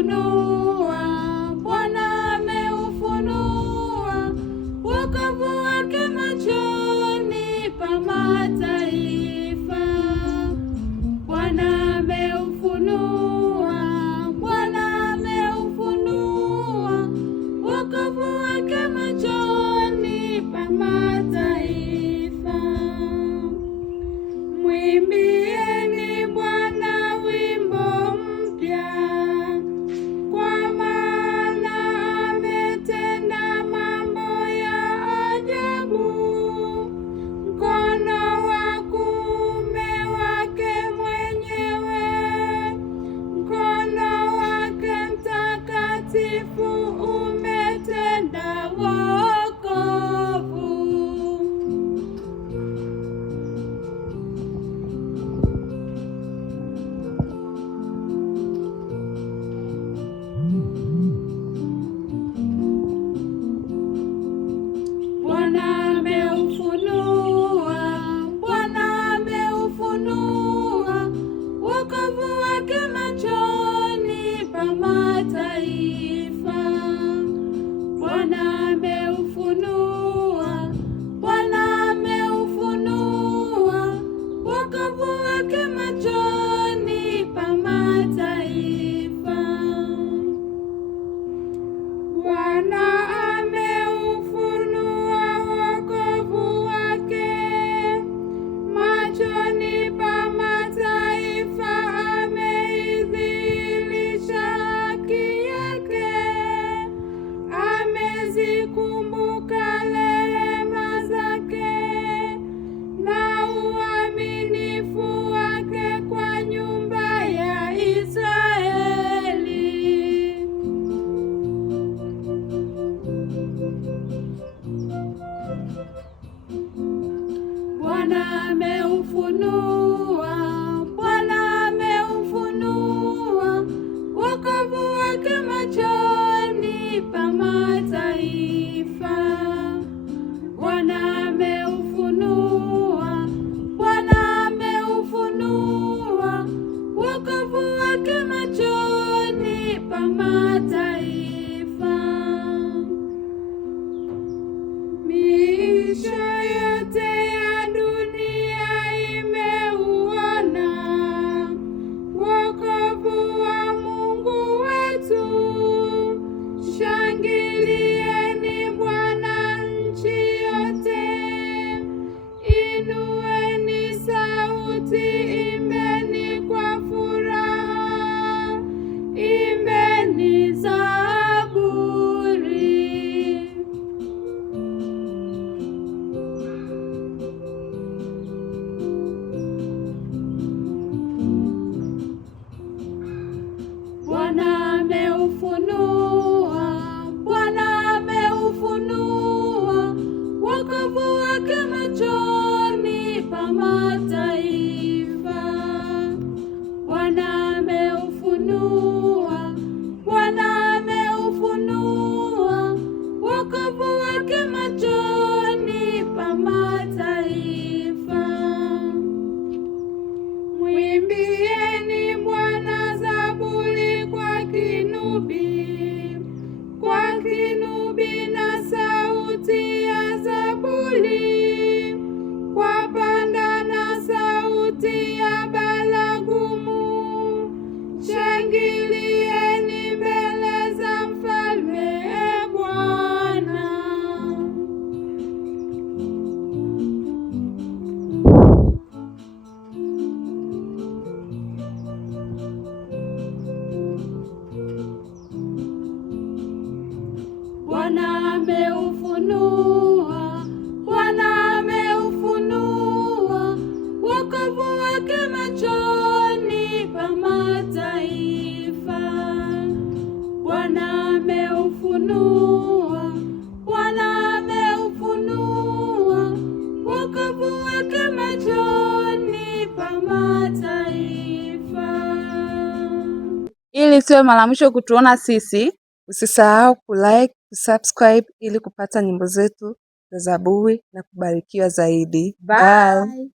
ameufunua, Bwana ameufunua wokovu wake machoni pa mataifa. Bwana ameufunua, Bwana ameufunua wokovu wake machoni pa mataifa. Mwimbieni Bwana wimbo mpya, kwa maana ametenda mambo ya ajabu. Mkono wa kuume wake mwenyewe, mkono wake mtakatifu umetenda wokovu. Bwana ameufunua, Bwana ameufunua wokovu wake machoni pa mataifa. Bwana ameufunua, Bwana ameufunua wokovu wake machoni pa mataifa. Bwana ameufunua wokovu wake machoni pa mataifa, ameidhihirisha haki yake, amezikumbuka rehema zake na uaminifu wake kwa nyumba ya Israeli. Bwana ameufunua, Bwana ameufunua wokovu wake machoni pa mataifa. Bwana ameufunua, Bwana ameufunua wokovu wake machoni pa mataifa. Miisho yote ya dunia imeuona wokovu wa Mungu wetu. Shangilieni Bwana nchi yote, inueni sauti, imbeni kwa furaha, imbeni zaburi. Bwana ameufunua, Bwana ameufunua wokovu wake machoni pa mataifa. Bwana ameufunua, Bwana ameufunua wokovu wake machoni pa mataifa. Mwimbieni Bwana zaburi kwa kinubi na sauti ya zaburi, kwa panda na sauti ya baragumu. Shangilieni mbele za mfalme Bwana. Bwana ameufunua, Bwana ameufunua wokovu wake machoni pa mataifa. Bwana ameufunua, Bwana ameufunua wokovu wake machoni pa mataifa. Ili siwe mara mwisho kutuona sisi, usisahau kulike, kusubscribe ili kupata nyimbo zetu za Zaburi na kubarikiwa zaidi. Bye.